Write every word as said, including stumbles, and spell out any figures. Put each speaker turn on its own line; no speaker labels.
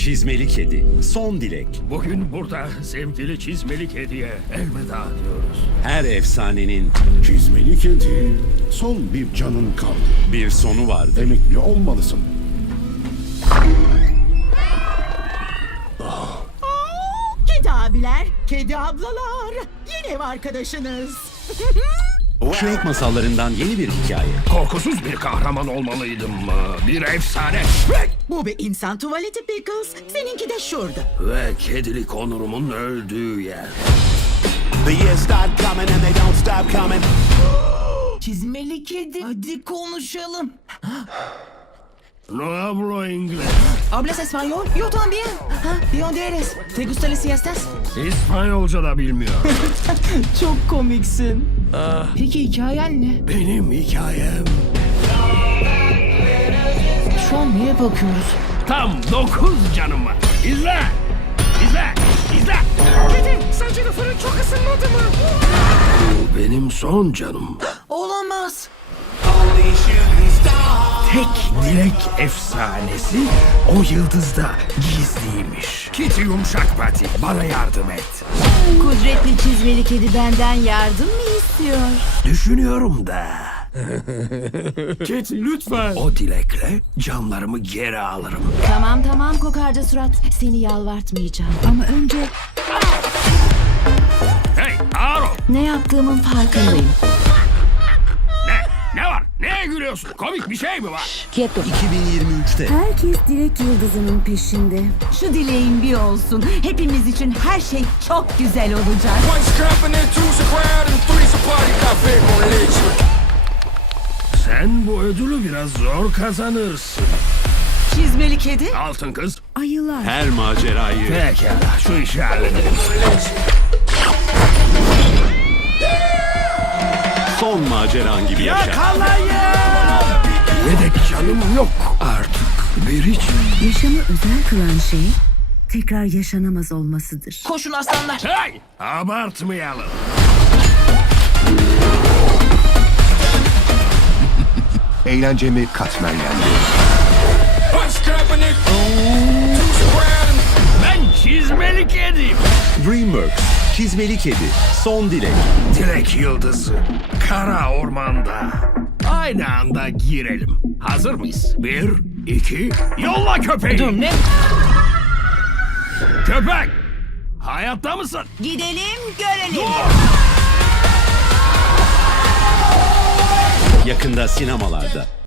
Çizmeli Kedi, Son Dilek.
Bugün burada sevgili çizmeli kediye elveda diyoruz.
Her efsanenin
Çizmeli kedi, son bir canın kaldı.
bir sonu vardır.
Emekli olmalısın.
Kedi abiler, kedi ablalar, yeni ev arkadaşınız.
Shrek masallarından yeni bir hikaye.
Korkusuz bir kahraman olmalıydım. Bir efsane.
Bu bir insan tuvaleti Pickles, seninki de şurada.
Ve kedilik onurumun öldüğü yer.
The years start coming and they don't stop coming.
Çizmeli kedi, hadi konuşalım.
No hablo inglés.
¿Hablas español? Yo también. ¿Ah? ¿Y dónde eres? ¿Te gustan las siestas?
İspanyolca da bilmiyor.
Çok komiksin. Peki hikayen ne?
Benim hikayem
Şu an neye bakıyoruz?
tam dokuz canım var. İzle. İzle. İzle.
Kedi, sence fırın çok ısınmadı mı?
Bu benim son canım.
Olamaz.
Tek dilek efsanesi o yıldızda gizliymiş. Kitty Yumuşak Pati, bana yardım et.
Kudretli çizmeli kedi benden yardım mı istiyor?
Düşünüyorum da. Kitty lütfen. O dilekle canlarımı geri alırım.
Tamam tamam kokarca surat. Seni yalvartmayacağım. Ama önce
Hey Aro.
ne yaptığımın farkındayım.
Ne? Ne var? Neye gülüyorsun? Komik bir şey mi var?
Quieto.
iki bin yirmi üçte
Herkes dilek yıldızının peşinde.
Şu dileğin bir olsun. Hepimiz için her şey çok güzel olacak.
Sen bu ödülü biraz zor kazanırsın.
Çizmeli kedi.
Altın kız.
Ayılar.
her macerayı
Pekala şu işi halledelim.
son maceran gibi yaşa.
Yedek canım yok artık. Bir hiç.
Yaşamı özel kılan şey tekrar yaşanamaz olmasıdır.
Koşun aslanlar.
Hey! Abartmayalım.
Eğlencemi katmerlendi.
Ben çizmeli kediyim.
DreamWorks, Çizmeli Kedi, Son Dilek.
Dilek yıldızı. Kara ormanda. Aynı anda girelim. Hazır mıyız? Bir, iki, yolla köpeği.
Dur ne?
Köpek! Hayatta mısın?
Gidelim görelim.
Dur!
Yakında sinemalarda.